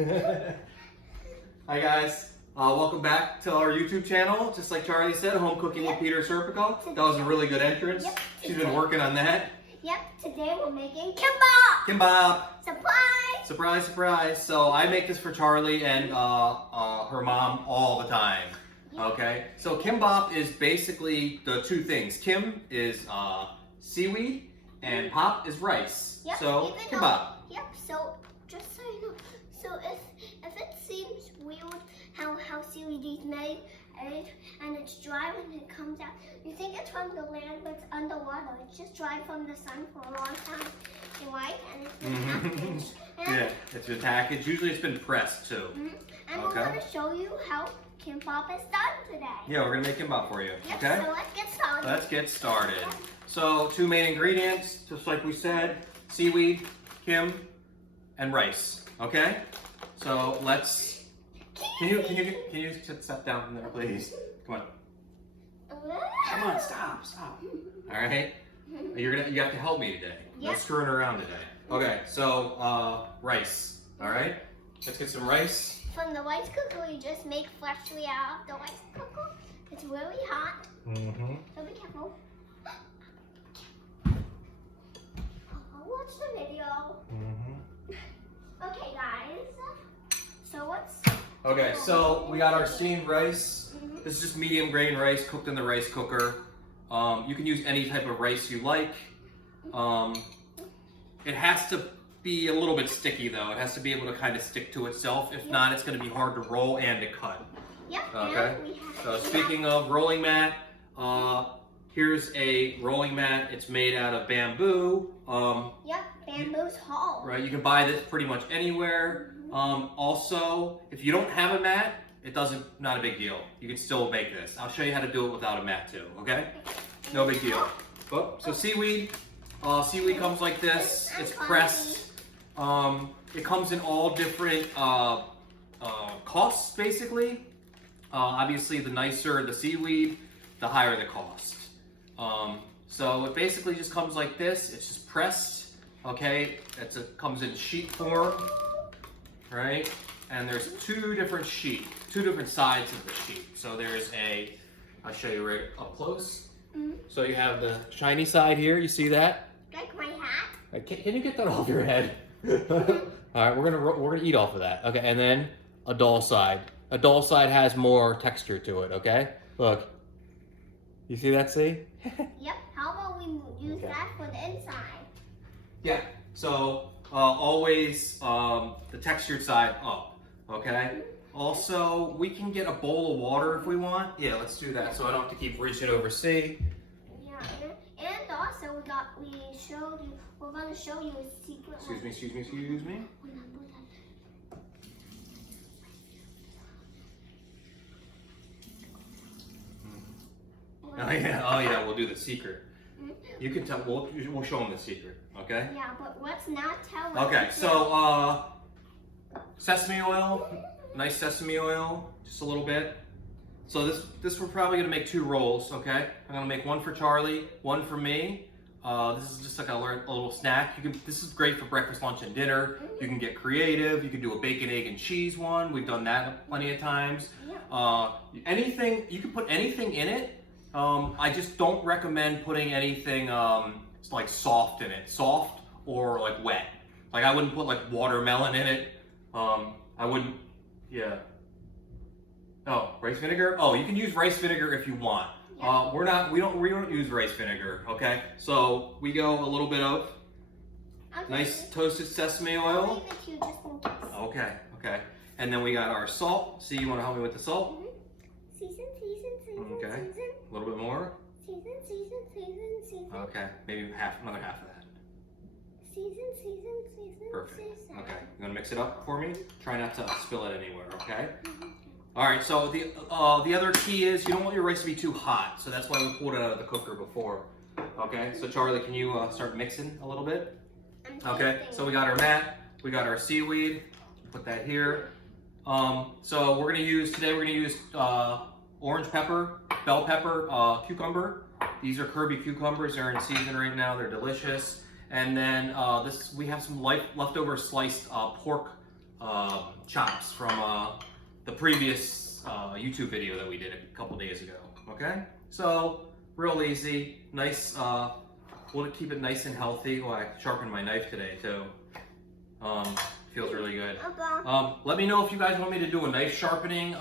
Hi guys, welcome back to our YouTube channel. Just like Charlie said, Home Cooking with Peter Serpico. That was a really good entrance. Yep. She's been working on that. Yep, today we're making kimbap! Kimbap! Surprise! Surprise, surprise. So I make this for Charlie and her mom all the time. Okay, so kimbap is basically the two things. Kim is seaweed and pop is rice. Yep, So kimbap. Yep, so just so you know, so if it seems weird how seaweed is made and it's dry when it comes out, you think it's from the land but it's underwater. It's just dried from the sun for a long time, right? And it's been packaged. Yeah, it's been packaged. Usually it's been pressed too. And we're going to show you how kimbap is done today. Yeah, we're going to make kimbap for you. Yep, okay? so let's get started. Let's get started. So two main ingredients, just like we said, seaweed, Kim, and rice. Okay? So let's. Can you sit down from there, please? Come on. Come on, stop. All right. You have to help me today. No screwing around today. Okay. So rice. All right. Let's get some rice. From the rice cooker, we just make freshly out of the rice cooker. It's really hot. So be careful. I'll watch the video. Okay, guys. So what's... Okay, so we got our steamed rice. This is just medium grain rice cooked in the rice cooker. You can use any type of rice you like. It has to be a little bit sticky though. It has to be able to kind of stick to itself. If not, it's going to be hard to roll and to cut. Yep. Okay. So speaking of rolling mat, here's a rolling mat. It's made out of bamboo. Yep, bamboo's hard. Right, you can buy this pretty much anywhere. Also, if you don't have a mat, not a big deal. You can still make this. I'll show you how to do it without a mat too, okay? No big deal. Oh, so seaweed. Seaweed comes like this. It's pressed. It comes in all different costs, basically. Obviously, the nicer the seaweed, the higher the cost. So it basically just comes like this. It's just pressed, okay? Comes in sheet form, right? And there's two different sides of the sheet. So there's I'll show you right up close. So you have the shiny side here, you see that? Like my hat? Can you get that off your head? All right, we're gonna eat off of that. Okay, and then a dull side. A dull side has more texture to it. Okay, look. You see that? See? Yep. How about we use that for the inside? Yeah. So always the textured side up. Okay. Also, we can get a bowl of water if we want. Yeah, let's do that. So I don't have to keep reaching over. See? Yeah, and also we're gonna show you a secret. Excuse me. Oh yeah, we'll do the secret. You can tell. We'll show them the secret. Okay. Yeah, but let's not tell them. Okay, so sesame oil, nice sesame oil, just a little bit. So this we're probably gonna make 2 rolls. Okay, I'm gonna make one for Charlie, one for me. This is just like a little snack. This is great for breakfast, lunch, and dinner. You can get creative. You can do a bacon, egg, and cheese one. We've done that plenty of times. Anything you can put anything in it. I just don't recommend putting anything like soft in it. Soft or like wet. Like I wouldn't put like watermelon in it. I wouldn't. Yeah. Oh, rice vinegar. Oh, you can use rice vinegar if you want. We don't use rice vinegar. Okay. So we go a little bit of nice toasted sesame oil. Okay. And then we got our salt. See, you want to help me with the salt? Season. Okay. A little bit more. Season. Okay. Maybe another half of that. Season. Perfect. Okay. You want to mix it up for me? Try not to spill it anywhere. Okay. All right. So the other key is you don't want your rice to be too hot. So that's why we pulled it out of the cooker before. Okay. So Charlie, can you start mixing a little bit? Okay. So we got our mat. We got our seaweed. Put that here. So we're gonna use orange pepper, bell pepper, cucumber. These are Kirby cucumbers. They're in season right now. They're delicious. And then we have some leftover sliced pork chops from the previous YouTube video that we did a couple days ago. Okay, so real easy, nice. We'll keep it nice and healthy. Oh, I sharpened my knife today too. Feels really good. Let me know if you guys want me to do a knife sharpening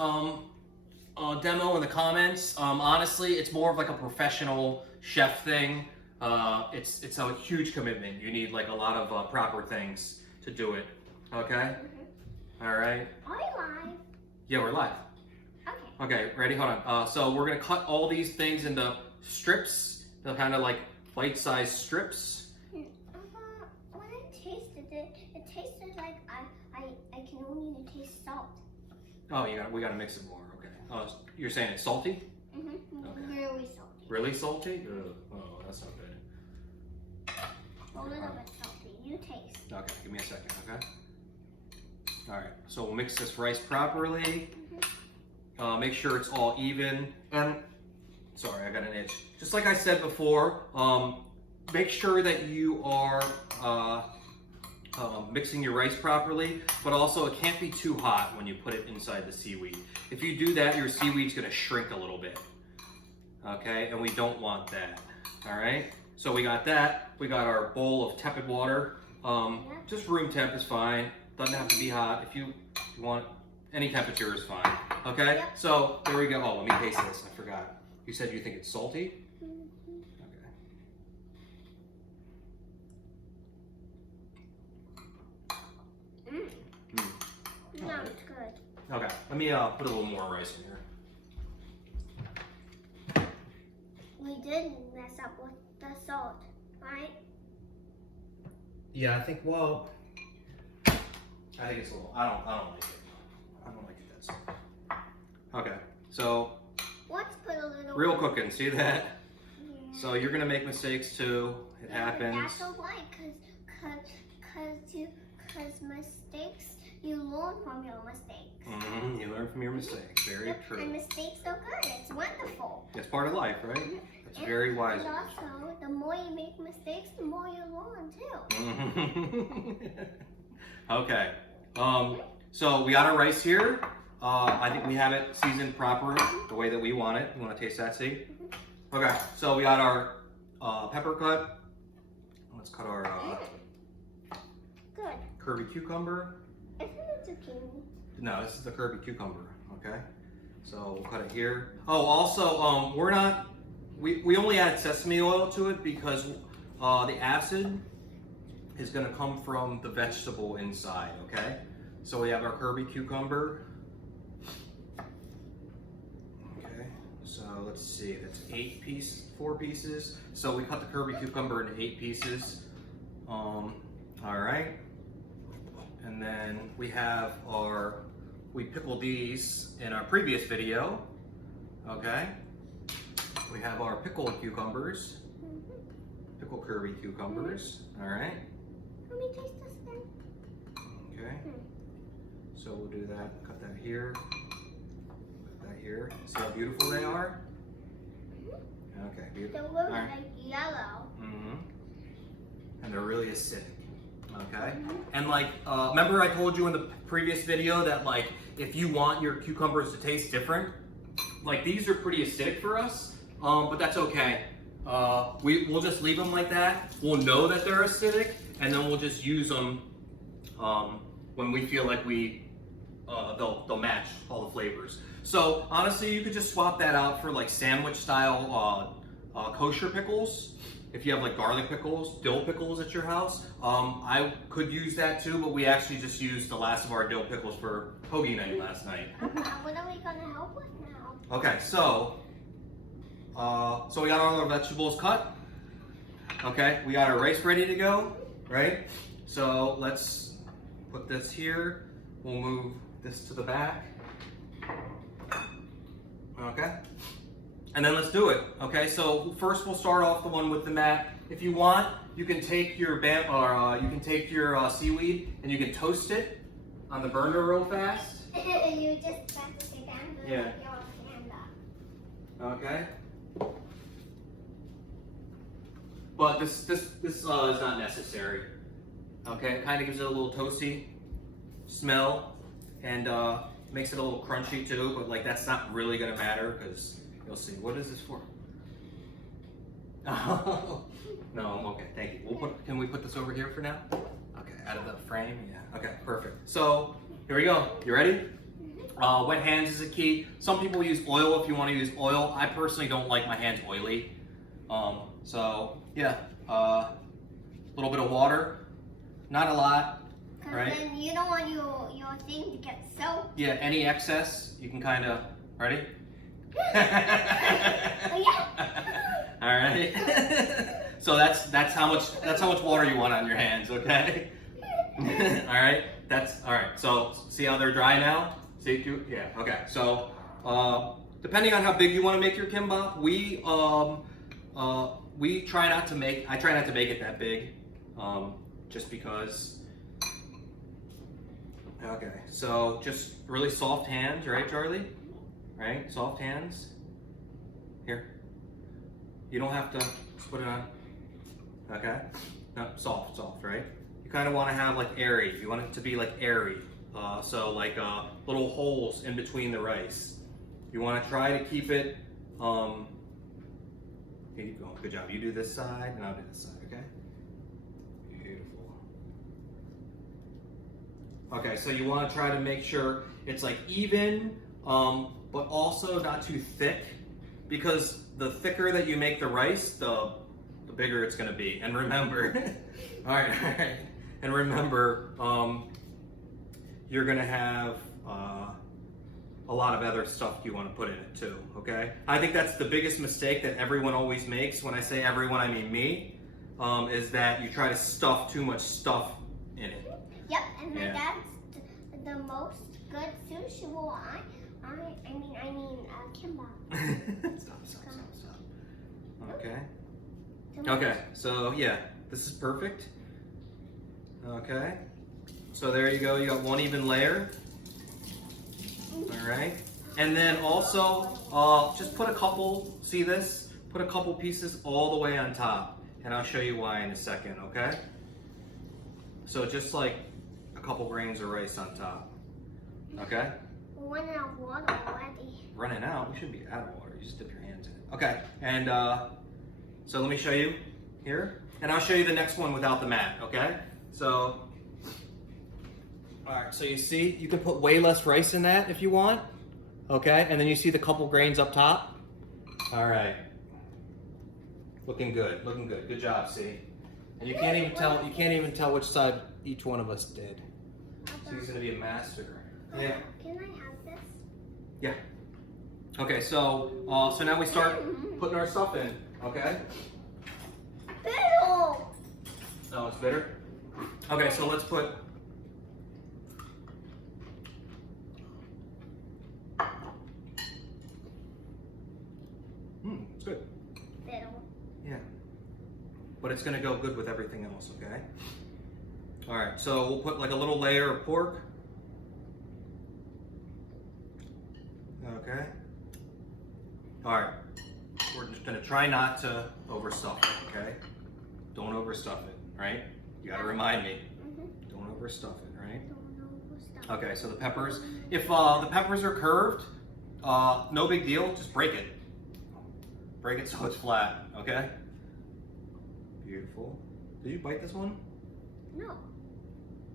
demo in the comments. Honestly, it's more of like a professional chef thing. It's a huge commitment. You need like a lot of proper things to do it. Okay? All right. Are we live? Yeah, we're live. Okay. Okay, ready? Hold on. So we're gonna cut all these things into strips. They're kind of like bite-sized strips. When I tasted it, it tasted like I can only taste salt. Oh, we gotta mix it more. Okay. You're saying it's salty? Mm-hmm. Okay. Really salty. Really salty? Ugh. Oh, that's not good. A little bit salty. You taste. Okay, give me a second, okay? All right, so we'll mix this rice properly. Make sure it's all even. And sorry, I got an itch. Just like I said before, make sure that you are mixing your rice properly, but also it can't be too hot when you put it inside the seaweed. If you do that, your seaweed's gonna shrink a little bit. Okay, and we don't want that. All right, so we got that. We got our bowl of tepid water. Just room temp is fine. Doesn't have to be hot. If you want, any temperature is fine. Okay, Yep. so there we go. Oh, let me taste this. I forgot. You said you think it's salty? Okay. No, it's good. Okay, let me put a little more rice in here. We did mess up with the salt, right? Yeah, I think, well, I think it's a little, I don't like it. I don't like it that salty. Okay, so Let's put a little. real cooking, see that? Yeah. So you're gonna make mistakes too. It happens. That's alright, cause mistakes, you learn from your mistakes. You learn from your mistakes. Very Yep, true. and mistakes are good. It's wonderful. It's part of life, right? It's very wise. And also, the more you make mistakes, the more you learn too. Okay. So we got our rice here. I think we have it seasoned proper the way that we want it. You want to taste that, see? Okay. So we got our pepper cut. Let's cut our Good. Kirby cucumber. Isn't it zucchini? No, this is the Kirby cucumber. Okay. So we'll cut it here. Oh, also, we only add sesame oil to it because the acid is going to come from the vegetable inside. Okay. So we have our Kirby cucumber. Okay. So let's see. That's 4 pieces. So we cut the Kirby cucumber into 8 pieces. All right. And then we have we pickled these in our previous video. Okay. We have our pickled cucumbers. Pickled Kirby cucumbers. All right. Let me taste this thing. Okay. So we'll do that. Cut that here. Cut that here. See how beautiful they are? Okay. They're Beautiful. really All right. like yellow. And they're really acidic. Okay. And like, remember I told you in the previous video that like, if you want your cucumbers to taste different, like these are pretty acidic for us, but that's okay. We'll just leave them like that. We'll know that they're acidic, and then we'll just use them when we feel like they'll match all the flavors. So honestly, you could just swap that out for like sandwich style kosher pickles. If you have like garlic pickles, dill pickles at your house, I could use that too, but we actually just used the last of our dill pickles for hoagie night last night. What are we gonna help with now? Okay, so we got all our vegetables cut. Okay, we got our rice ready to go, right? So let's put this here. We'll move this to the back. Okay. And then let's do it. Okay, so first we'll start off the one with the mat. If you want, you can take your seaweed and you can toast it on the burner real fast. You just have to sit down and Yeah. put your hand up. Okay. But this is not necessary. Okay, it kind of gives it a little toasty. smell, and makes it a little crunchy too, but like that's not really gonna matter because you'll see. What is this for? Oh, no, okay, thank you. Can we put this over here for now? Okay, out of the frame, yeah, okay, perfect. So, here we go, you ready? Wet hands is a key. Some people use oil if you want to use oil. I personally don't like my hands oily. So, yeah, a little bit of water, not a lot, right? Then you don't want your thing to get soaked. Yeah, any excess, you can kind of, ready? Oh, yeah. All right. So that's how much water you want on your hands, okay? All right. All right. So see how they're dry now? See, yeah. Okay. So depending on how big you want to make your kimbap, I try not to make it that big, just because. Okay. So just really soft hands, right, Charlie? Right. Soft hands. Here. You don't have to put it on. Okay. No, soft, right? You kind of want to have like airy. You want it to be like airy. So like little holes in between the rice. You want to try to keep it. Here you go. Good job. You do this side, and I'll do this side. Okay. Beautiful. Okay. So you want to try to make sure it's like even, but also not too thick, because the thicker that you make the rice, the bigger it's going to be. And remember, all right. And remember, you're going to have a lot of other stuff you want to put in it too, okay? I think that's the biggest mistake that everyone always makes. When I say everyone, I mean me, is that you try to stuff too much stuff in it. Yep, and my dad's the most good sushi roll. I mean kimbap. Stop. Okay. Okay, so yeah, this is perfect. Okay, so there you go. You got one even layer. All right, and then also just put a couple. See this? Put a couple pieces all the way on top, and I'll show you why in a second. Okay. So just like a couple grains of rice on top. Okay. We're running out of water already. Running out? We shouldn't be out of water. You just dip your hands in it. Okay, and so let me show you here, and I'll show you the next one without the mat. Okay. So, all right. So you see, you can put way less rice in that if you want. Okay, and then you see the couple grains up top. All right. Looking good. Looking good. Good job. See, and you can't even tell. You can't even tell which side each one of us did. So he's gonna be a master. Yeah. Can I have this? Yeah. Okay, so so now we start putting our stuff in. Okay. Bitter. Oh, it's bitter. Okay, so let's put. It's good. Bitter. Yeah. But it's gonna go good with everything else. Okay. All right, so we'll put like a little layer of pork. Okay. All right. We're just gonna try not to overstuff it, okay? Don't overstuff it, right? You gotta remind me. Don't overstuff it, right? Okay, so the peppers. If the peppers are curved, no big deal, just break it. Break it so it's flat, okay? Beautiful. Did you bite this one? No.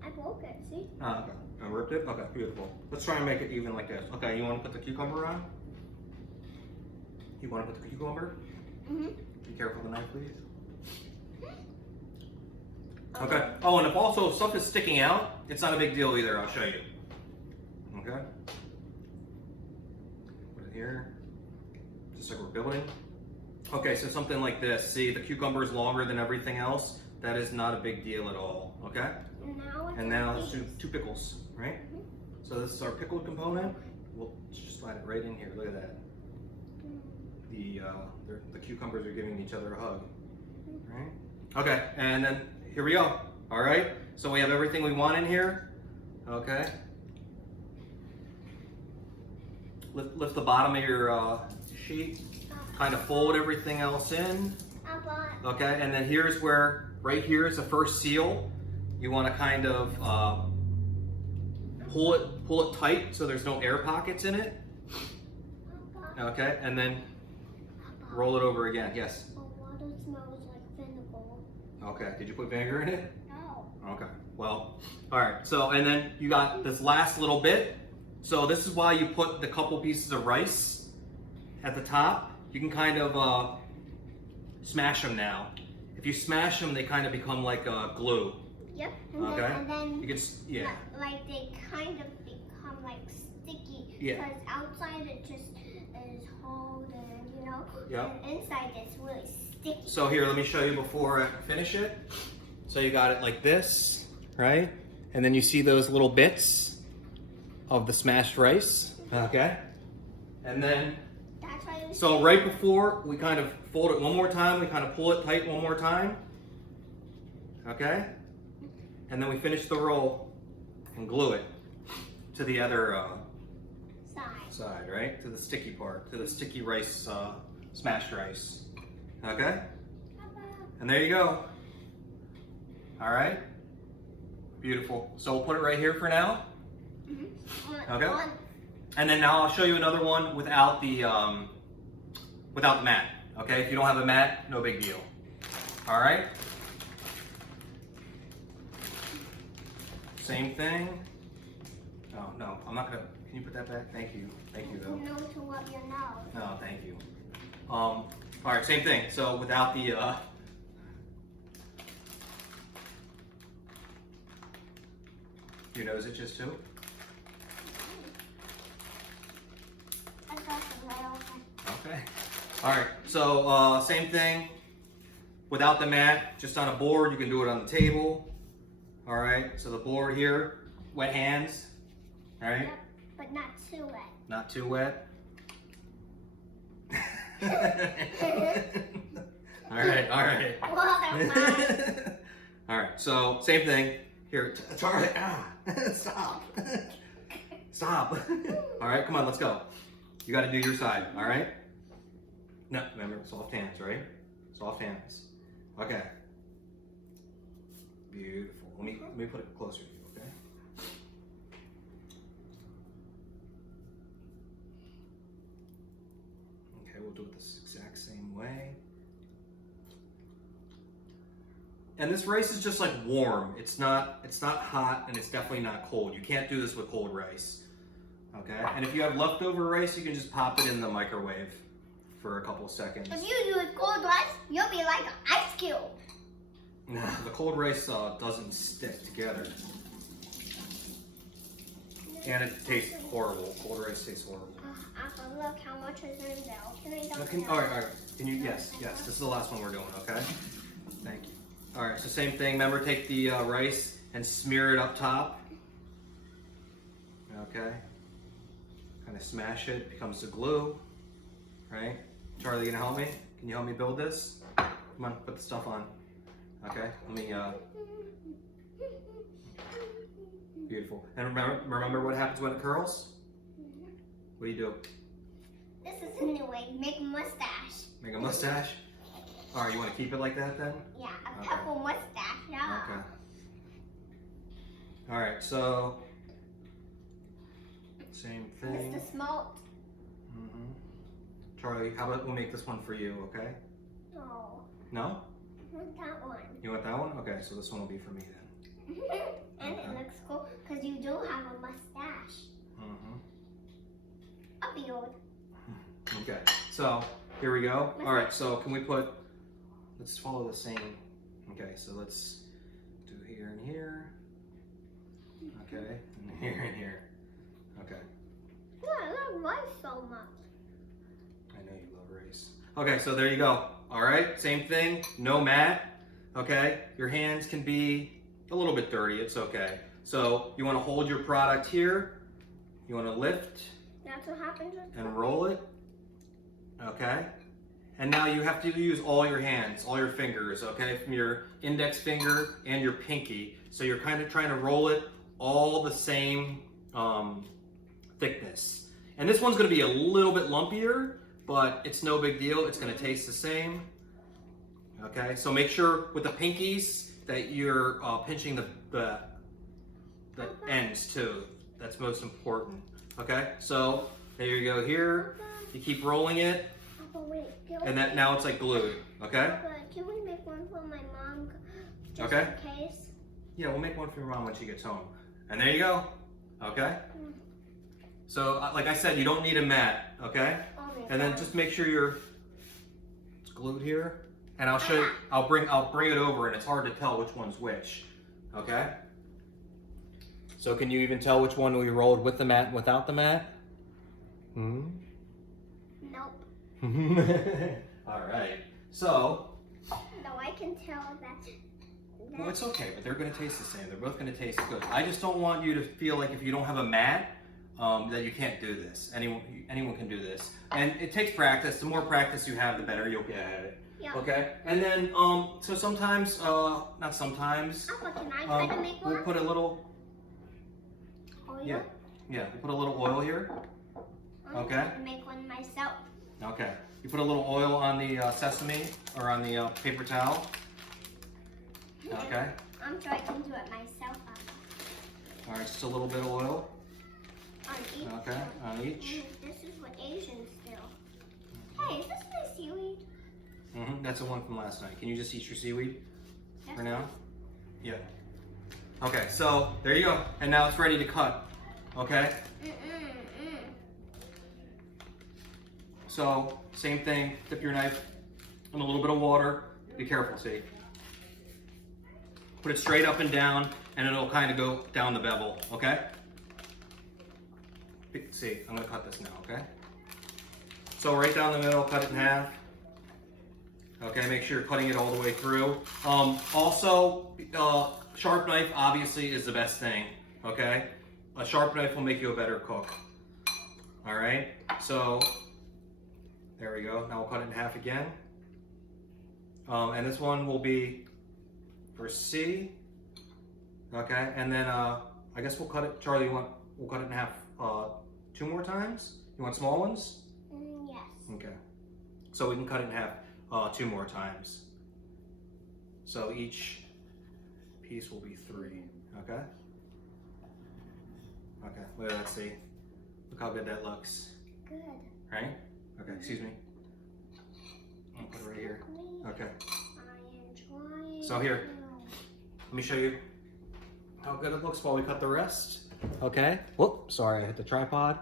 I broke it, see? Ah, okay. I ripped it? Okay, beautiful. Let's try and make it even like this. Okay, you want to put the cucumber on? You want to put the cucumber? Be careful with the knife, please. Okay. Oh, and if stuff is sticking out, it's not a big deal either. I'll show you. Okay. Put it here. Just like we're building. Okay, so something like this. See, the cucumber is longer than everything else. That is not a big deal at all. Okay. And now let's do 2 pickles, right? So this is our pickled component. We'll just slide it right in here. Look at that. The cucumbers are giving each other a hug, right? Okay, and then here we go. All right, so we have everything we want in here. Okay. Lift the bottom of your sheet. Kind of fold everything else in. Okay, and then here's where, right here is the first seal. You want to kind of pull it tight so there's no air pockets in it. Okay, and then roll it over again. Yes. The water smells like vinegar. Okay. Did you put vinegar in it? No. Okay. Well, all right. So, and then you got this last little bit. So this is why you put the couple pieces of rice at the top. You can kind of smash them now. If you smash them, they kind of become like glue. Yep. Okay. And then You can, yeah. like they kind of become like sticky. Yeah. Because outside it just is hard and you know. Yep. And inside it's really sticky. So here, let me show you before I finish it. So you got it like this, right? And then you see those little bits of the smashed rice, okay? And then, That's why so right before, we kind of fold it one more time, we kind of pull it tight one more time, okay? And then we finish the roll and glue it to the other side, right? To the sticky part, to the sticky rice, smashed rice, okay? And there you go. All right, beautiful. So we'll put it right here for now. Okay. And then now I'll show you another one without the mat. Okay, if you don't have a mat, no big deal. All right. Same thing. Oh no, I'm not gonna. Can you put that back? Thank you. Thank you though. No to what you know. No, thank you. All right, same thing. So without the your nose itches too? I got the right open. Okay. All right, so same thing. Without the mat, just on a board, you can do it on the table. All right, so the board here, wet hands, all right? Yep, but not too wet. Not too wet. All right, all right. Well, fine. All right, so same thing. Here, Charlie, stop. Stop. All right, come on, let's go. You got to do your side, all right? No, remember, soft hands, right? Soft hands. Okay. Beautiful. Let me put it closer to you, okay? Okay, we'll do it this exact same way. And this rice is just like warm. It's not hot and it's definitely not cold. You can't do this with cold rice. Okay? And if you have leftover rice, you can just pop it in the microwave for a couple seconds. If you do it cold rice, you'll be like an ice cube. Nah, the cold rice doesn't stick together. And it tastes horrible. Cold rice tastes horrible. Apple, look how much is in there. Can I All double right, all right. Can you, yes. This is the last one we're doing, okay? Thank you. All right, so same thing. Remember, take the rice and smear it up top. Okay. Kind of smash it, becomes the glue, right? Charlie, you gonna help me? Can you help me build this? Come on, put the stuff on. Okay, let me, beautiful. And remember what happens when it curls? What do you do? This is a new way. Make a mustache. Make a mustache? All right, you want to keep it like that then? Yeah, a Okay. purple mustache. Yeah. Okay. All right, so same thing. Mr. Smoke. Charlie, how about we'll make this one for you, okay? No. No? I want that one. You want that one? Okay, so this one will be for me then. And Okay. it looks cool because you do have a mustache. A beard. Okay, so here we go. All right, so can we put, let's follow the same. Okay, so let's do here and here. Okay, and here and here. Okay. Yeah, I love rice so much. I know you love rice. Okay, so there you go. All right, same thing, no mat. Okay, your hands can be a little bit dirty, it's okay. So you wanna hold your product here. You wanna lift That's what happens with and roll it. Okay. And now you have to use all your hands, all your fingers, okay? From your index finger and your pinky. So you're kind of trying to roll it all the same thickness. And this one's gonna be a little bit lumpier, but it's no big deal. It's gonna taste the same. Okay, so make sure with the pinkies that you're pinching the ends too. That's most important. Okay, so there you go here. You keep rolling it, Oh, wait. and that now it's like glued. Okay? Can we make one for my mom? Just Okay. in case. Yeah, we'll make one for your mom when she gets home. And there you go. Okay? So, like I said, you don't need a mat. Okay? And then just make sure it's glued here. And I'll show you. I'll bring it over, and it's hard to tell which one's which. Okay? So can you even tell which one we rolled with the mat and without the mat? Nope. All right. So. No, I can tell that. Well, it's okay, but they're going to taste the same. They're both going to taste good. I just don't want you to feel like if you don't have a mat, that you can't do this. Anyone can do this. And it takes practice. The more practice you have, the better you'll get at it. Yeah. Okay? And then, so sometimes, not sometimes, Appa, can I try to make one? we'll put a little, Oil? yeah, we'll put a little oil here. I'm Okay. going to make one myself. Okay. You put a little oil on the sesame, or on the paper towel. Okay. I'm sure I can do it myself. Appa. All right, just a little bit of oil. On each. Okay, on each. This is what Asians do. Hey, is this my seaweed? That's the one from last night. Can you just eat your seaweed Yes. for now? Yeah. Okay, so there you go. And now it's ready to cut. Okay? So, same thing. Dip your knife in a little bit of water. Be careful, see? Put it straight up and down, and it'll kind of go down the bevel. Okay? See, I'm going to cut this now, okay? So right down the middle, cut it in half. Okay, make sure you're cutting it all the way through. Also, sharp knife obviously is the best thing, okay? A sharp knife will make you a better cook. All right, so there we go. Now we'll cut it in half again. And this one will be for C. Okay, and then I guess we'll cut it, Charlie, we'll cut it in half 2 more times? You want small ones? Yes. Okay. So we can cut it in half 2 more times. So each piece will be 3. Okay? Okay, look at that, see? Look how good that looks. Good. Right? Okay, excuse me. I'll put it right here. Okay. I am trying. So here, let me show you how good it looks while we cut the rest. Okay. Whoop, sorry, I hit the tripod.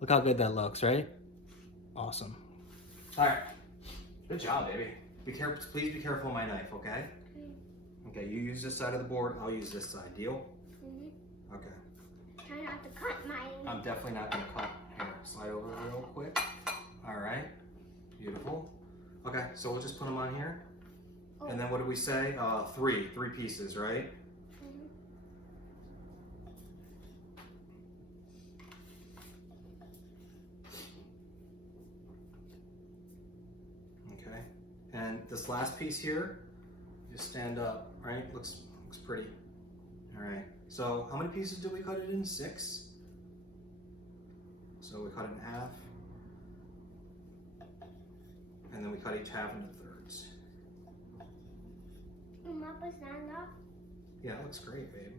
Look how good that looks, right? Awesome. All right. Good job, baby. Be careful. Please be careful of my knife, okay? Okay, you use this side of the board. I'll use this side. Deal? Okay. Try not to cut mine. I'm definitely not going to cut. Here, slide over real quick. All right. Beautiful. Okay, so we'll just put them on here. And then what did we say? 3 pieces, right? Okay. And this last piece here, just stand up, right? Looks pretty. All right. So how many pieces did we cut it in? 6. So we cut it in half. And then we cut each half into thirds. Papa, stand up. Yeah, it looks great, babe.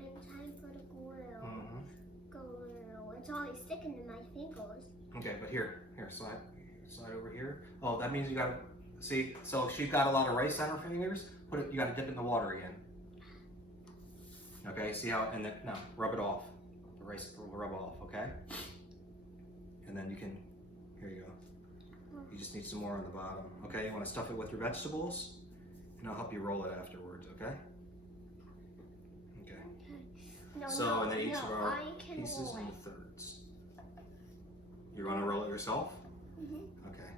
And time for the glue. Glue. It's always sticking to my fingers. Okay, but here, slide over here. Oh, that means you gotta, see, so she's got a lot of rice on her fingers, you gotta dip it in the water again. Okay, see how, and then, now, rub it off. The rice will rub off, okay? And then you can, here you go. You just need some more on the bottom. Okay, you wanna stuff it with your vegetables, and I'll help you roll it afterwards, okay? Okay. No, So, and then each of our I can pieces roll into it. thirds. You wanna roll it yourself? Okay.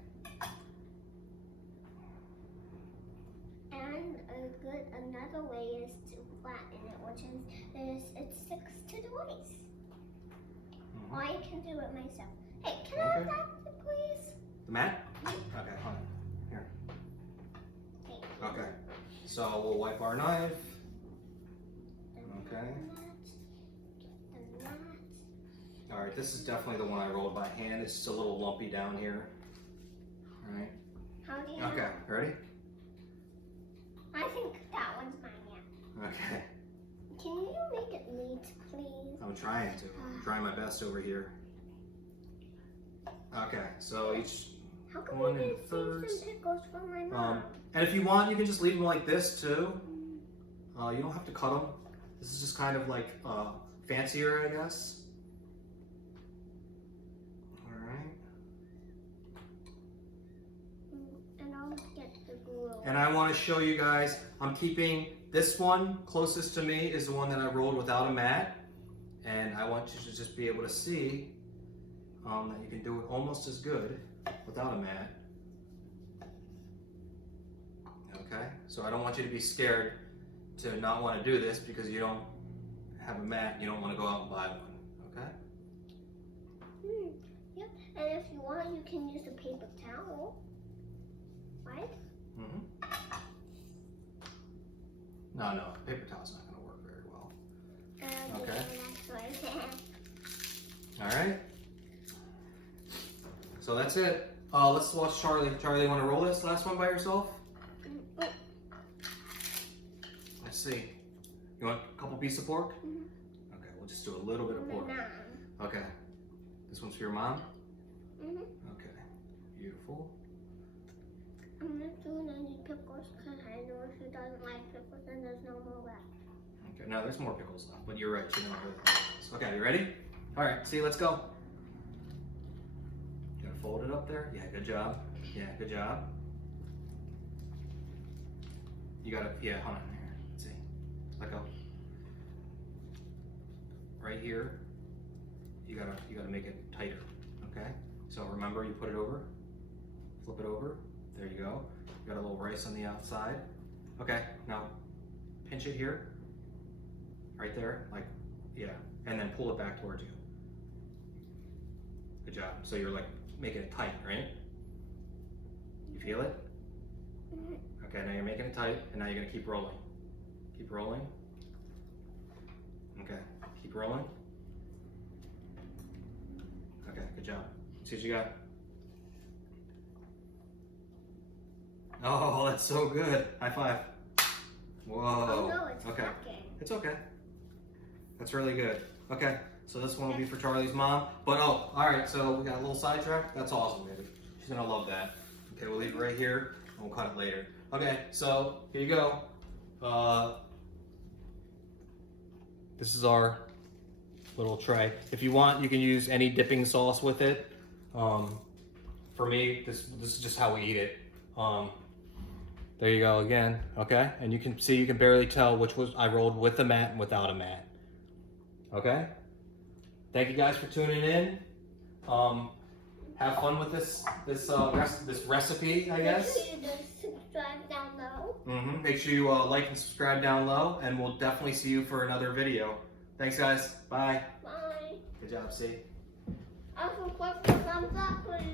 And another way is to flatten it, which is it sticks to the rice. Or I can do it myself. Hey, can I have that, please? The mat? Okay, hold on. Here. Thank you. Okay. So we'll wipe our knife. Okay. All right, this is definitely the one I rolled by hand. It's just a little lumpy down here. All right. How do you Okay, ready? I think that one's mine, yeah. Okay. Can you you make it neat, please? I'm trying to. I'm trying my best over here. Okay, so each How come one we in didn't save thirds. some pickles for my mom? And if you want, you can just leave them like this too. You don't have to cut them. This is just kind of like fancier, I guess. All right. And I'll get the glue. And I want to show you guys, I'm keeping this one closest to me is the one that I rolled without a mat. And I want you to just be able to see that you can do it almost as good without a mat. Okay, so I don't want you to be scared to not want to do this because you don't have a mat, you don't want to go out and buy one, okay? Yep, and if you want, you can use a paper towel, right? No, paper towel's not going to work very well. Okay. All right. So that's it. Let's watch Charlie. Charlie, you want to roll this last one by yourself? Let's see. You want a couple pieces of pork? Okay, we'll just do a little bit of pork. Okay. This one's for your mom? Okay. Beautiful. I'm not doing any pickles because I know if she doesn't like pickles, then there's no more left. Okay, no, there's more pickles left, but you're right. She didn't really like pickles. Okay, you ready? All right, see, let's go. You gonna fold it up there? Yeah, good job. Yeah, good job. You gotta, yeah, hold on here. Let's see. Let go. Right here, you gotta make it tighter. Okay. So remember, you put it over, flip it over. There you go. You got a little rice on the outside. Okay. Now, pinch it here. Right there, like, yeah, and then pull it back towards you. Good job. So you're like making it tight, right? You feel it? Okay, now you're making it tight, and now you're gonna keep rolling. Keep rolling. Okay, keep rolling. Okay, good job. See what you got? Oh, that's so good. High five. Whoa. Oh no, it's okay. cracking. It's okay. That's really good. Okay, so this one will be for Charlie's mom. But oh, all right, so we got a little sidetrack. That's awesome, baby. She's gonna love that. Okay, we'll leave it right here, and we'll cut it later. Okay, so here you go. This is our little tray. If you want, you can use any dipping sauce with it. For me, this is just how we eat it. There you go again, okay? And you can see, you can barely tell which was I rolled with a mat and without a mat. Okay? Thank you guys for tuning in. Have fun with this recipe, I guess. Make sure you subscribe down low. Make sure you like and subscribe down low, and we'll definitely see you for another video. Thanks, guys. Bye. Bye. Good job, C. Also, click the thumbs up, please.